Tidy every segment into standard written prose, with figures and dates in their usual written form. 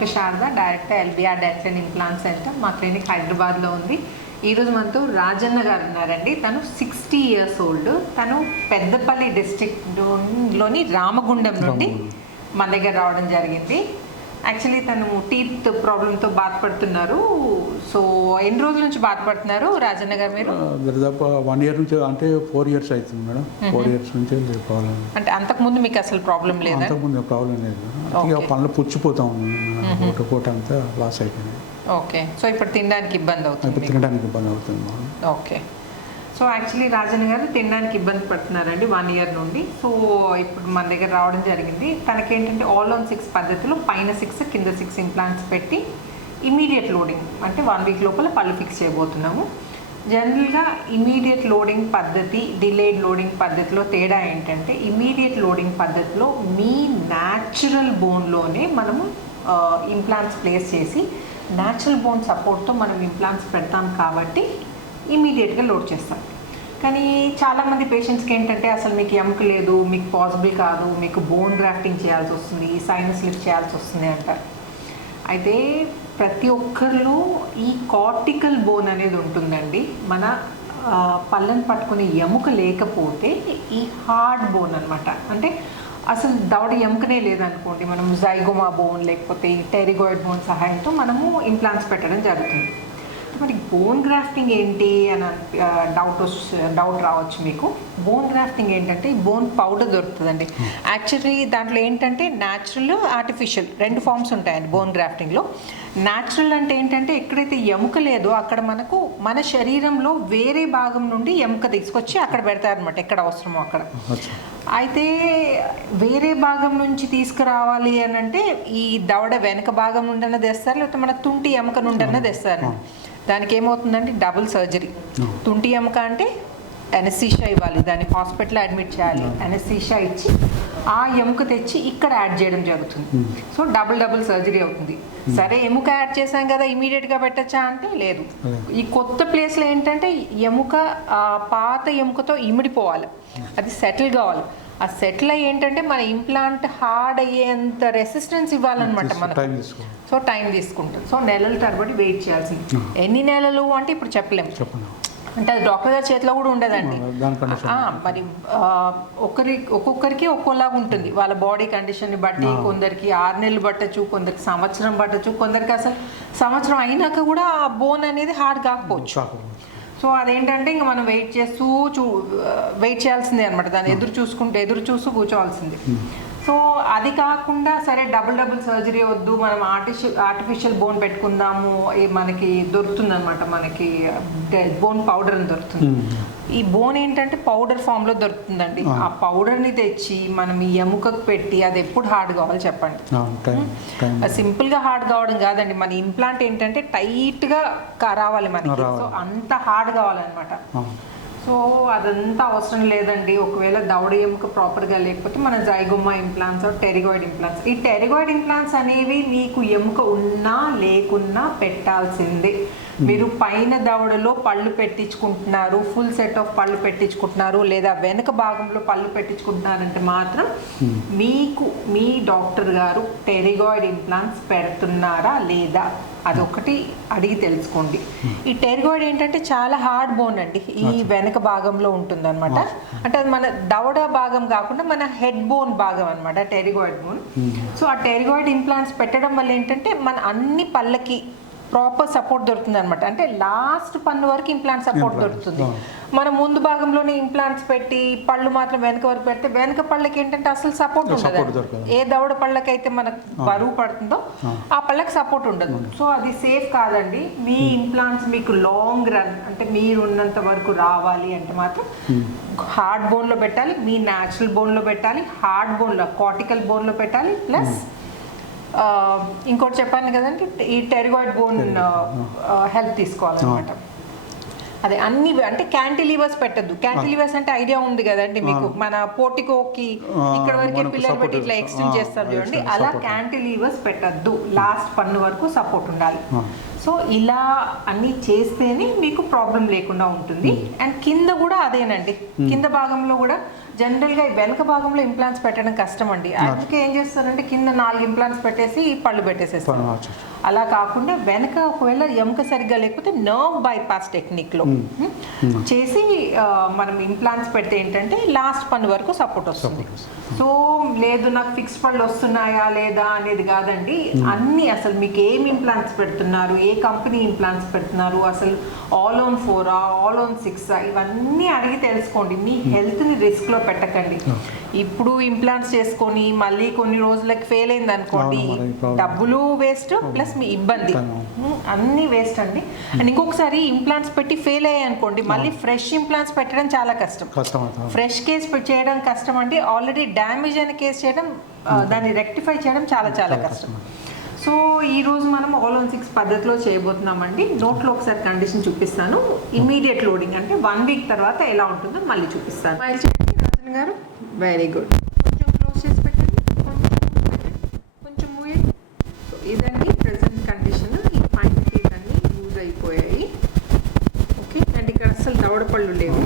Doctor Sharada, director LBR dental and implant centre. మా clinic హైదరాబాద్లో ఉంది. ఈరోజు మనతో రాజన్న గారు ఉన్నారండి. తను 60 years ఓల్డ్. తను పెద్దపల్లి డిస్ట్రిక్ట్లోని రామగుండం నుండి మన దగ్గర రావడం జరిగింది. యాక్చువల్లీ తను టీత్ ప్రాబ్లంతో బాధపడుతున్నారు. సో ఎన్ని రోజుల నుంచి బాధపడుతున్నారు రాజన్న గారు మీరు? దాదాపు 1 year నుంచి, అంటే 4 years అవుతుంది మేడం. 4 years నుంచి ప్రాబ్లం. అంటే అంతకుముందు మీకు అసలు ప్రాబ్లం లేదు? అంతకుముందు ప్రాబ్లం లేదు. ఇక పనులు పుచ్చిపోతా ఉంది, పూట అంతా లాస్ అయిపోయింది. ఓకే. సో ఇప్పుడు తినడానికి ఇబ్బంది అవుతుంది? ఇప్పుడు తినడానికి ఇబ్బంది అవుతుంది. ఓకే. సో యాక్చువల్లీ రాజన్న గారు తినడానికి ఇబ్బంది పడుతున్నారండి 1 year నుండి. సో ఇప్పుడు మన దగ్గర రావడం జరిగింది. తనకేంటంటే ఆల్ ఆన్ 6 పద్ధతిలో పైన 6 కింద 6 ఇంప్లాంట్స్ పెట్టి ఇమీడియట్ లోడింగ్, అంటే 1 week లోపల పళ్ళు ఫిక్స్ చేయబోతున్నాము. జనరల్గా ఇమీడియట్ లోడింగ్ పద్ధతి, డిలేడ్ లోడింగ్ పద్ధతిలో తేడా ఏంటంటే, ఇమీడియట్ లోడింగ్ పద్ధతిలో మీ న్యాచురల్ బోన్లోనే మనము ఇంప్లాంట్స్ ప్లేస్ చేసి న్యాచురల్ బోన్ సపోర్ట్తో మనం ఇంప్లాంట్స్ పెడతాం కాబట్టి ఇమీడియట్గా లోడ్ చేస్తాం. కానీ చాలామంది పేషెంట్స్కి ఏంటంటే అసలు మీకు ఎముక లేదు, మీకు పాసిబుల్ కాదు, మీకు బోన్ గ్రాఫ్టింగ్ చేయాల్సి వస్తుంది, సైనస్ లిఫ్ట్ చేయాల్సి వస్తుంది అంటారు. అయితే ప్రతి ఒక్కరిలో ఈ కార్టికల్ బోన్ అనేది ఉంటుందండి. మన పళ్ళను పట్టుకునే ఎముక లేకపోతే ఈ హార్డ్ బోన్ అనమాట, అంటే అసలు దవడ ఎముకనే లేదనుకోండి, మనం జైగోమా బోన్ లేకపోతే ఈ టెరిగాయిడ్ బోన్ సహాయంతో మనము ఇంప్లాంట్స్ పెట్టడం జరుగుతుంది. మరి బోన్ గ్రాఫ్టింగ్ ఏంటి అని డౌట్ రావచ్చు మీకు. బోన్ గ్రాఫ్టింగ్ ఏంటంటే బోన్ పౌడర్ దొరుకుతుందండి. యాక్చువల్లీ దాంట్లో ఏంటంటే న్యాచురల్, ఆర్టిఫిషియల్ 2 ఫార్మ్స్ ఉంటాయండి బోన్ గ్రాఫ్టింగ్లో. న్యాచురల్ అంటే ఏంటంటే ఎక్కడైతే ఎముక లేదో అక్కడ మనకు మన శరీరంలో వేరే భాగం నుండి ఎముక తీసుకొచ్చి అక్కడ పెడతారనమాట, ఎక్కడ అవసరమో అక్కడ. అయితే వేరే భాగం నుంచి తీసుకురావాలి అని అంటే ఈ దవడ వెనక భాగం నుండి అన్న తెస్తారు, లేకపోతే మన తుంటి ఎముక నుండి అన్న తెస్తారు. దానికి ఏమవుతుందంటే డబుల్ సర్జరీ. తుంటి ఎముక అంటే ఎనస్థీషియా ఇవ్వాలి, దాన్ని హాస్పిటల్లో అడ్మిట్ చేయాలి, ఎనస్థీషియా ఇచ్చి ఆ ఎముక తెచ్చి ఇక్కడ యాడ్ చేయడం జరుగుతుంది. సో డబుల్ సర్జరీ అవుతుంది. సరే ఎముక యాడ్ చేసాం కదా ఇమీడియట్గా పెట్టచ్చా అంటే లేదు. ఈ కొత్త ప్లేస్లో ఏంటంటే ఎముక పాత ఎముకతో ఇమిడిపోవాలి, అది సెటిల్ కావాలి. ఆ సెటిల్ అయ్యి ఏంటంటే మన ఇంప్లాంట్ హార్డ్ అయ్యేంత రెసిస్టెన్స్ ఇవ్వాలన్నమాట మనకు. సో టైం తీసుకుంటుంది. సో నెలల తరబడి వెయిట్ చేయాల్సింది. ఎన్ని నెలలు అంటే ఇప్పుడు చెప్పలేము, అంటే అది డాక్టర్ గారి చేతిలో కూడా ఉండదండి. మరి ఒక్కొక్కరికి ఒక్కోలాగా ఉంటుంది, వాళ్ళ బాడీ కండిషన్ని బట్టి. కొందరికి 6 నెలలు పట్టచ్చు, కొందరికి సంవత్సరం పట్టచ్చు, కొందరికి అసలు సంవత్సరం అయినాక కూడా ఆ బోన్ అనేది హార్డ్ కాకపోవచ్చు. సో అదేంటంటే ఇంకా మనం వెయిట్ చేయాల్సిందే అనమాట. దాన్ని ఎదురు చూస్తూ కూర్చోవాల్సింది. సో అది కాకుండా సరే డబుల్ సర్జరీ వద్దు, మనం ఆర్టిఫిషియల్ బోన్ పెట్టుకుందాము, మనకి దొరుకుతుంది అనమాట, మనకి బోన్ పౌడర్ అని దొరుకుతుంది. ఈ బోన్ ఏంటంటే పౌడర్ ఫామ్లో దొరుకుతుందండి. ఆ పౌడర్ని తెచ్చి మనం ఈ ఎముకకు పెట్టి అది ఎప్పుడు హార్డ్ కావాలి చెప్పండి? సింపుల్గా హార్డ్ కావడం కాదండి, మన ఇంప్లాంట్ ఏంటంటే టైట్గా రావాలి మనకి. సో అంత హార్డ్ కావాలన్నమాట. సో అదంతా అవసరం లేదండి. ఒకవేళ దవడ ఎముక ప్రాపర్గా లేకపోతే మన జైగోమా ఇంప్లాంట్స్, టెరిగాయిడ్ ఇంప్లాంట్స్. ఈ టెరిగాయిడ్ ఇంప్లాంట్స్ అనేవి మీకు ఎముక ఉన్నా లేకున్నా పెట్టాల్సిందే. మీరు పైన దవడలో పళ్ళు పెట్టించుకుంటున్నారు, ఫుల్ సెట్ ఆఫ్ పళ్ళు పెట్టించుకుంటున్నారు, లేదా వెనుక భాగంలో పళ్ళు పెట్టించుకుంటున్నారంటే మాత్రం మీకు మీ డాక్టర్ గారు టెరిగాయిడ్ ఇంప్లాంట్స్ పెడుతున్నారా లేదా అదొకటి అడిగి తెలుసుకోండి. ఈ టెరిగాయిడ్ ఏంటంటే చాలా హార్డ్ బోన్ అండి, ఈ వెనక భాగంలో ఉంటుంది అనమాట. అంటే అది మన దవడ భాగం కాకుండా మన హెడ్ బోన్ భాగం అనమాట టెరిగాయిడ్ బోన్. సో ఆ టెరిగాయిడ్ ఇంప్లాంట్స్ పెట్టడం వల్ల ఏంటంటే మన అన్ని పళ్ళకి ప్రాపర్ సపోర్ట్ దొరుకుతుంది అనమాట. అంటే లాస్ట్ పన్ను వరకు ఇంప్లాంట్ సపోర్ట్ దొరుకుతుంది. మనం ముందు భాగంలోనే ఇంప్లాంట్స్ పెట్టి పళ్ళు మాత్రం వెనక వరకు పెడితే వెనక పళ్ళకి ఏంటంటే అసలు సపోర్ట్ ఉండదు. ఏ దవడ పళ్ళకైతే మనకు బరువు పడుతుందో ఆ పళ్ళకి సపోర్ట్ ఉండదు. సో అది సేఫ్ కాదండి. మీ ఇంప్లాంట్స్ మీకు లాంగ్ రన్, అంటే మీరు ఉన్నంత వరకు రావాలి అంటే మాత్రం హార్డ్ బోన్లో పెట్టాలి, మీ న్యాచురల్ బోన్లో పెట్టాలి, హార్డ్ బోన్లో కార్టికల్ బోన్లో పెట్టాలి. ప్లస్ ఇంకోటి చెప్పాను కదండి, ఈ టెరిగాయిడ్ బోన్ హెల్ప్ తీసుకోవాలన్నమాట. అదే అన్ని అంటే క్యాంటిలీవర్స్ పెట్టద్దు. క్యాంటిలీవర్స్ అంటే ఐడియా ఉంది కదండి మీకు, మన పోర్టికోకి ఇక్కడ వరకే పిల్లలు పెట్టి ఇట్లా ఎక్స్టెండ్ చేస్తారు చూడండి, అలా క్యాంటిలీవర్స్ పెట్టద్దు. లాస్ట్ పన్ను వరకు సపోర్ట్ ఉండాలి. సో ఇలా అన్నీ చేస్తేనే మీకు ప్రాబ్లం లేకుండా ఉంటుంది. అండ్ కింద కూడా అదేనండి, కింద భాగంలో కూడా జనరల్గా వెనక భాగంలో ఇంప్లాంట్స్ పెట్టడం కష్టం అండి. అందుకే ఏం చేస్తారంటే కింద 4 ఇంప్లాంట్స్ పెట్టేసి పళ్ళు పెట్టేసేస్తారు. అలా కాకుండా వెనక ఒకవేళ ఎముక సరిగ్గా లేకపోతే నర్వ్ బైపాస్ టెక్నిక్లో చేసి మనం ఇంప్లాంట్స్ పెడితే ఏంటంటే లాస్ట్ పన్ను వరకు సపోర్ట్ వస్తుంది. సో లేదు నాకు ఫిక్స్ పళ్ళు వస్తున్నాయా లేదా అనేది కాదండి, అన్ని అసలు మీకు ఏం ఇంప్లాంట్స్ పెడుతున్నారు, ఏ కంపెనీ ఇంప్లాంట్స్ పెడుతున్నారు, అసలు ఆల్ ఆన్ 4 ఆల్ ఆన్ 6 ఇవన్నీ అడిగి తెలుసుకోండి. మీ హెల్త్ని రిస్క్లో పెట్టకండి. ఇప్పుడు ఇంప్లాంట్స్ చేసుకొని మళ్ళీ కొన్ని రోజులకి ఫెయిల్ అయింది అనుకోండి, డబ్బులు వేస్ట్ ప్లస్ మీ ఇబ్బంది అన్నీ వేస్ట్ అండి. అండ్ ఇంకొకసారి ఇంప్లాంట్స్ పెట్టి ఫెయిల్ అయ్యాయి అనుకోండి, మళ్ళీ ఫ్రెష్ ఇంప్లాంట్స్ పెట్టడం చాలా కష్టం. ఫ్రెష్ కేస్ చేయడం కష్టం అండి. ఆల్రెడీ డ్యామేజ్ అయిన కేసు చేయడం, దాన్ని రెక్టిఫై చేయడం చాలా చాలా కష్టం. సో ఈరోజు మనం ఆల్ ఆన్ 6 పద్ధతిలో చేయబోతున్నామండి. నోట్లో ఒకసారి కండిషన్ చూపిస్తాను, ఇమీడియట్ లోడింగ్ అంటే 1 వీక్ తర్వాత ఎలా ఉంటుందో మళ్ళీ చూపిస్తాను. రాజన్ గారు వెరీ గుడ్. కొంచెం క్లోజ్ చేసి పెట్టండి, కొంచెం మూయండి. సో ఇదండి ప్రెసెంట్ కండిషన్. ఈ పైన టీత్ అన్ని లూజ్ అయిపోయాయి. ఓకే, అండ్ ఇక్కడ అసలు దవడపళ్ళు లేవు,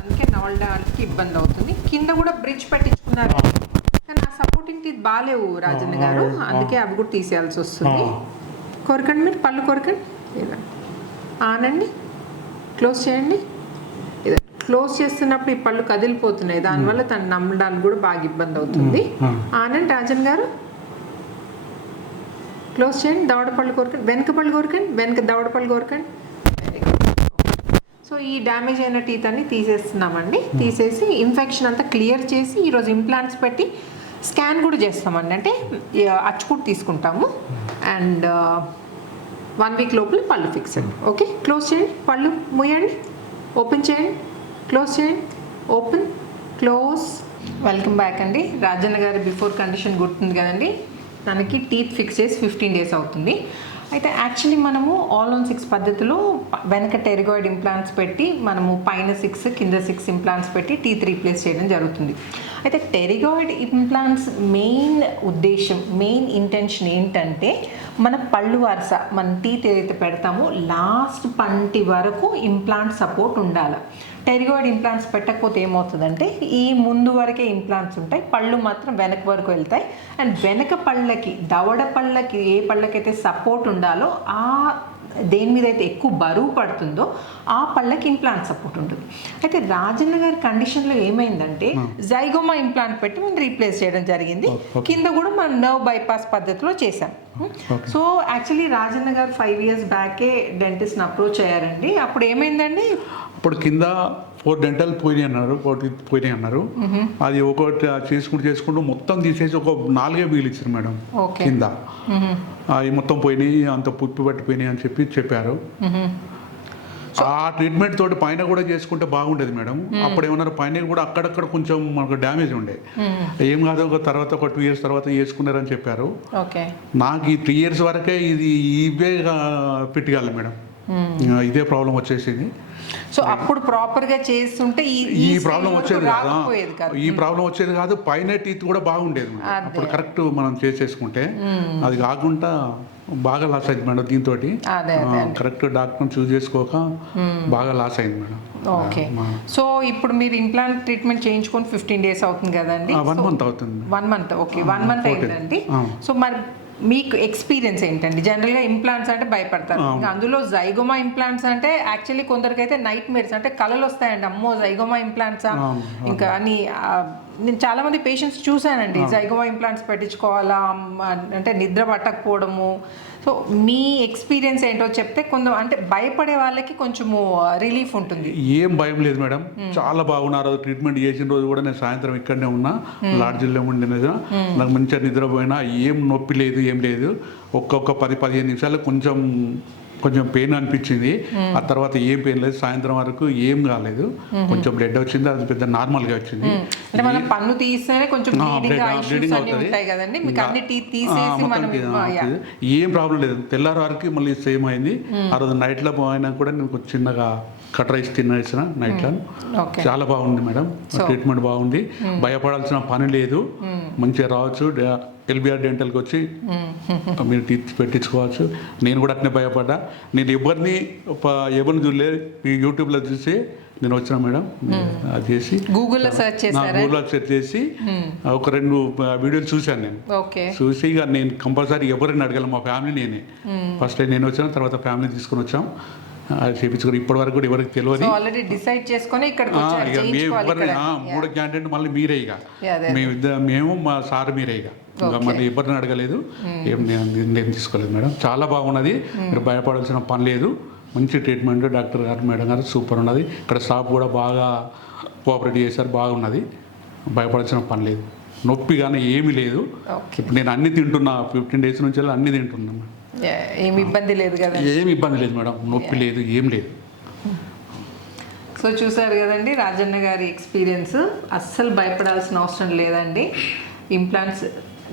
అందుకే నవలడానికి ఇబ్బంది అవుతుంది. కింద కూడా బ్రిడ్జ్ పెట్టించుకున్నారు కానీ ఆ సపోర్టింగ్ టీత్ బాగాలేవు రాజన్న గారు, అందుకే అవి కూడా తీసేయాల్సి వస్తుంది. కొరకండి మీరు, పళ్ళు కొరకండి, ఇలా ఆనండి, క్లోజ్ చేయండి. క్లోజ్ చేస్తున్నప్పుడు ఈ పళ్ళు కదిలిపోతున్నాయి, దానివల్ల తను నమ్మడానికి కూడా బాగా ఇబ్బంది అవుతుంది. ఆనండి రాజన్ గారు, క్లోజ్ చేయండి. దవడ పళ్ళు కోరకండి, వెనక పళ్ళు కోరకండి, వెనక దవడ పళ్ళు కోరకండి. సో ఈ డ్యామేజ్ అయిన టీత్ అన్ని తీసేస్తున్నామండి. తీసేసి ఇన్ఫెక్షన్ అంతా క్లియర్ చేసి ఈరోజు ఇంప్లాంట్స్ పెట్టి స్కాన్ కూడా చేస్తామండి, అంటే అచ్చు కూడా తీసుకుంటాము. అండ్ 1 వీక్ లోపల పళ్ళు ఫిక్స్ అండి. ఓకే, క్లోజ్ చేయండి, పళ్ళు మూయండి, ఓపెన్ చేయండి, క్లోజ్ చేయండి, ఓపెన్, క్లోజ్. వెల్కమ్ బ్యాక్ అండి. రాజన్న గారి బిఫోర్ కండిషన్ గుర్తుంది కదండి, తనకి టీత్ ఫిక్స్ చేసి 15 డేస్ అవుతుంది. అయితే యాక్చువల్లీ మనము ఆల్ ఆన్ 6 పద్ధతిలో వెనక టెరిగాయిడ్ ఇంప్లాంట్స్ పెట్టి మనము పైన 6 కింద 6 ఇంప్లాంట్స్ పెట్టి టీత్ రీప్లేస్ చేయడం జరుగుతుంది. అయితే టెరిగాయిడ్ ఇంప్లాంట్స్ మెయిన్ ఉద్దేశం, మెయిన్ ఇంటెన్షన్ ఏంటంటే మన పళ్ళు వరుస, మన టీత్ ఏదైతే పెడతామో లాస్ట్ పంటి వరకు ఇంప్లాంట్ సపోర్ట్ ఉండాలి. టెరిగాయిడ్ ఇంప్లాంట్స్ పెట్టకపోతే ఏమవుతుందంటే ఈ ముందు వరకే ఇంప్లాంట్స్ ఉంటాయి, పళ్ళు మాత్రం వెనక వరకు వెళ్తాయి. అండ్ వెనక పళ్ళకి, దవడ పళ్ళకి ఏ పళ్ళకైతే సపోర్ట్ ఉండాలో ఆ దేని మీద అయితే ఎక్కువ బరువు పడుతుందో ఆ పళ్ళకి ఇంప్లాంట్ సపోర్ట్ ఉంటుంది. అయితే రాజన్న గారి కండిషన్లో ఏమైందంటే జైగోమా ఇంప్లాంట్ పెట్టి మనం రీప్లేస్ చేయడం జరిగింది. కింద కూడా మనం నర్వ్ బైపాస్ పద్ధతిలో చేసాం. సో యాక్చువల్లీ రాజన్న గారు 5 years బ్యాకే డెంటిస్ట్ని అప్రోచ్ అయ్యారండి. అప్పుడు ఏమైందండి, ఇప్పుడు కింద 4 డెంటల్ పోయినాయి అన్నారు, 4 పోయినాయి అన్నారు. అది ఒకటి చేసుకుంటూ మొత్తం తీసేసి ఒక 4 మిగిలిచ్చారు మేడం కింద. అవి మొత్తం పోయినాయి, అంత పుప్పి పట్టిపోయినాయి అని చెప్పారు. ఆ ట్రీట్మెంట్ తోటి పైన కూడా చేసుకుంటే బాగుండేది మేడం. అప్పుడు ఏమన్నారు, పైన కూడా అక్కడక్కడ కొంచెం మనకు డ్యామేజ్ ఉండే, ఏం కాదు ఒక తర్వాత ఒక 2 years తర్వాత చేసుకున్నారని చెప్పారు. నాకు ఈ 3 years వరకే ఇది ఇవే ఫిట్ కాలేదు మేడం, ఇదే ప్రాబ్లం వచ్చేసింది. సో అప్పుడు ప్రాపర్ గా చేస్తుంటే ఈ ప్రాబ్లం వచ్చేది కాదు, ఈ ప్రాబ్లం వచ్చేది కాదు. పైన టీత్ కూడా బాగుండేది అప్పుడు కరెక్ట్ మనం చేసేసుకుంటే. అది కాకుండా బాగా లాస్ అయింది మేడం దీంతో. కరెక్ట్ డాక్టర్ చూస్ చేసుకోక బాగా లాస్ అయింది మేడం. ఓకే, సో ఇప్పుడు మీరు ఇంప్లాంట్ ట్రీట్మెంట్ చేయించుకొని 15 days అవుతుంది కదండి? 1 month అవుతుంది. 1 month, ఓకే, 1 month అయిందండి. సో మరి మీకు ఎక్స్పీరియన్స్ ఏంటండి? జనరల్గా ఇంప్లాంట్స్ అంటే భయపడతారు, అందులో జైగోమా ఇంప్లాంట్స్ అంటే యాక్చువల్లీ కొందరికైతే నైట్ మేర్స్, అంటే కళలు వస్తాయండి, అమ్మో జైగోమా ఇంప్లాంట్సా ఇంకా అని. నేను చాలా మంది పేషెంట్స్ చూశానండి, జైగోమా ఇంప్లాంట్స్ పెట్టించుకోవాలా అంటే నిద్ర పట్టకపోవడము. సో మీ ఎక్స్పీరియన్స్ ఏంటో చెప్తే కొంచెం, అంటే భయపడే వాళ్ళకి కొంచెము రిలీఫ్ ఉంటుంది. ఏం భయం లేదు మేడం, చాలా బాగున్నారు. ట్రీట్మెంట్ చేసిన రోజు కూడా నేను సాయంత్రం ఇక్కడనే ఉన్నా, లాడ్జిల్లో ఉండినది. నాకు మంచిగా నిద్రపోయినా, ఏం నొప్పి లేదు, ఏం లేదు. ఒక్కొక్క 10-15 నిమిషాలు కొంచెం పెయిన్ అనిపించింది. ఆ తర్వాత ఏం పెయిన్ లేదు, సాయంత్రం వరకు ఏం కాలేదు. కొంచెం బ్లడ్ వచ్చింది, అది పెద్ద నార్మల్ గా వచ్చింది. అంటే మన పన్ను తీస్తేనే కొంచెం బ్లీడింగ్ అవుతుంది కదండి, మీకు అన్ని టీత్ తీసేసి మనం ఏం ప్రాబ్లం లేదు. తెల్లారి వరకు మళ్ళీ సేమ్ అయింది. ఆ రోజు నైట్ లో పోయినా కూడా నేను చిన్నగా కట్ రైస్ తినేసిన నైట్లో. ఓకే. చాలా బాగుంది మేడం, ట్రీట్మెంట్ బాగుంది, భయపడాల్సిన పని లేదు, మంచిగా రావచ్చు. ఎల్బిఆర్ డెంటల్కి వచ్చి మీరు టీత్ పెట్టించుకోవచ్చు. నేను కూడా అట్నే భయపడ్డా, నేను ఎవరిని చూడలే, ఈ యూట్యూబ్లో చూసి నేను వచ్చిన మేడం. అది చేసి గూగుల్లో సెర్చ్ చేసి ఒక 2 వీడియోలు చూశాను నేను. చూసి ఇక నేను కంపల్సరీ ఎవరిని అడగాలి, మా ఫ్యామిలీ నేనే ఫస్ట్ టైం నేను వచ్చాను, తర్వాత ఫ్యామిలీ తీసుకొని వచ్చాం. అది చేయించుకుని ఇప్పటి వరకు కూడా ఎవరికి తెలియదు. మూడో క్యాండిడేట్ మళ్ళీ మీరే, ఇక మేము మా సార్ మీరే, ఇక మళ్ళీ ఎవరిని అడగలేదు, ఏం నేను తీసుకోలేదు మేడం. చాలా బాగున్నది, మీరు భయపడాల్సిన పని లేదు. మంచి ట్రీట్మెంట్, డాక్టర్ గారు మేడం గారు సూపర్ ఉన్నది. ఇక్కడ స్టాఫ్ కూడా బాగా కోఆపరేట్ చేశారు, బాగున్నది, భయపడాల్సిన పని లేదు. నొప్పి కానీ ఏమీ లేదు. ఇప్పుడు నేను అన్ని తింటున్నా, 15 days నుంచి అన్ని తింటున్నాను. ఏమి ఇబ్బంది లేదు కదా? ఏమి ఇబ్బంది లేదు మేడం, నొప్పి లేదు, ఏం లేదు. సో చూసారు కదండి రాజన్న గారి ఎక్స్పీరియన్స్. అస్సలు భయపడాల్సిన అవసరం లేదండి. ఇంప్లాంట్స్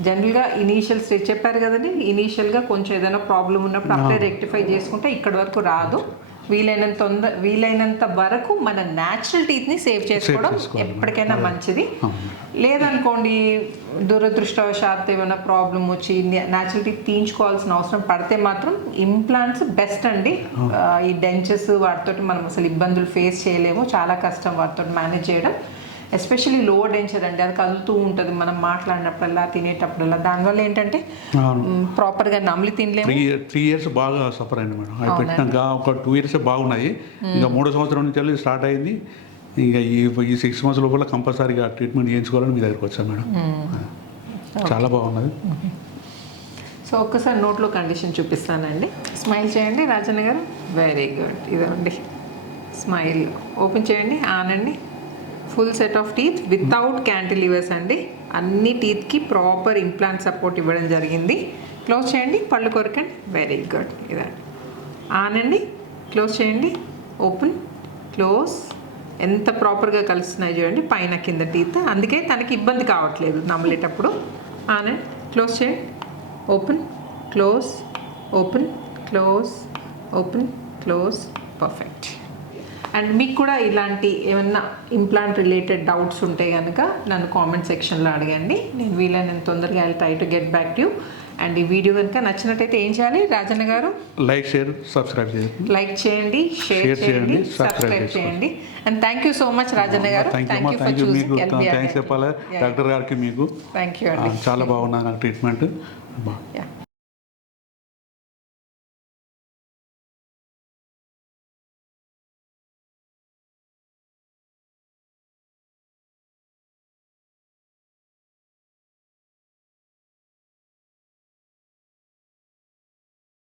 జనరల్గా ఇనీషియల్ స్టేజ్ చెప్పారు కదండి, ఇనీషియల్గా కొంచెం ఏదైనా ప్రాబ్లం ఉన్నప్పుడు అప్పుడే రెక్టిఫై చేసుకుంటే ఇక్కడ వరకు రాదు. వీలైనంత వరకు మన న్యాచురల్ టీత్ని సేవ్ చేసుకోవడం ఎప్పటికైనా మంచిది. లేదనుకోండి దురదృష్టవశాత్తు ఏమైనా ప్రాబ్లం వచ్చి న్యాచురల్ టీత్ తీయించుకోవాల్సిన అవసరం పడితే మాత్రం ఇంప్లాంట్స్ బెస్ట్ అండి. ఈ డెంచెస్ వాటితోటి మనం అసలు ఇబ్బందులు ఫేస్ చేయలేము, చాలా కష్టం వాటితో మేనేజ్ చేయడం. ఎస్పెషల్లీ లోవర్ డెంచర్ అండి, అది కదులుతూ ఉంటుంది మనం మాట్లాడినప్పుడల్లా, తినేటప్పుడల్లా. దానివల్ల ఏంటంటే ప్రాపర్గా నమిలి తినలేము. 3 years బాగా సఫర్ అయింది మేడం. అవి పెట్టినాక ఒక 2 years బాగున్నాయి, ఇంకా 3వ సంవత్సరం నుంచి వెళ్ళి స్టార్ట్ అయింది. ఇంకా ఈ 6 months లోపల కంపల్సరీగా ట్రీట్మెంట్ చేయించుకోవాలని మీ దగ్గరికి వచ్చాను మేడం. చాలా బాగున్నది. సో ఒక్కసారి నోట్లో కండిషన్ చూపిస్తానండి. స్మైల్ చేయండి రాజన్న గారు. Very good. ఇదండి స్మైల్. ఓపెన్ చేయండి, ఆనండి. Full set of teeth without cantilevers అండి. అన్ని టీత్కి ప్రాపర్ ఇంప్లాంట్ సపోర్ట్ ఇవ్వడం జరిగింది. క్లోజ్ చేయండి, పళ్ళు కొరకండి. Very good. ఇదండి ఆనండి, క్లోజ్ చేయండి, ఓపెన్, క్లోజ్. ఎంత ప్రాపర్గా కలుస్తున్నాయి చూడండి పైన కింద టీత్, అందుకే తనకి ఇబ్బంది కావట్లేదు నమ్మలేటప్పుడు. ఆనండి, క్లోజ్ చేయండి, open, close, open, close, open, close. Perfect. And మీకు కూడా ఇలాంటి ఏమన్నా ఇంప్లాంట్ రిలేటెడ్ డౌట్స్ ఉంటే కనుక నన్ను కామెంట్ సెక్షన్లో అడగండి. నేను వీలైనంత తొందరగా I try to get back to you. And ఈ వీడియో కనుక నచ్చినట్టయితే ఏం చేయాలి రాజన్న గారు? లైక్, షేర్, సబ్స్క్రైబ్ చేయండి. లైక్ చేయండి, షేర్ చేయండి, సబ్స్క్రైబ్ చేయండి. And thank you so much Rajanna గారు. Thank you for choosing thanks చెప్పాలి డాక్టర్ గారికి. మీకు థ్యాంక్ యూ అండి. చాలా బాగున్నది నాకు ట్రీట్మెంట్.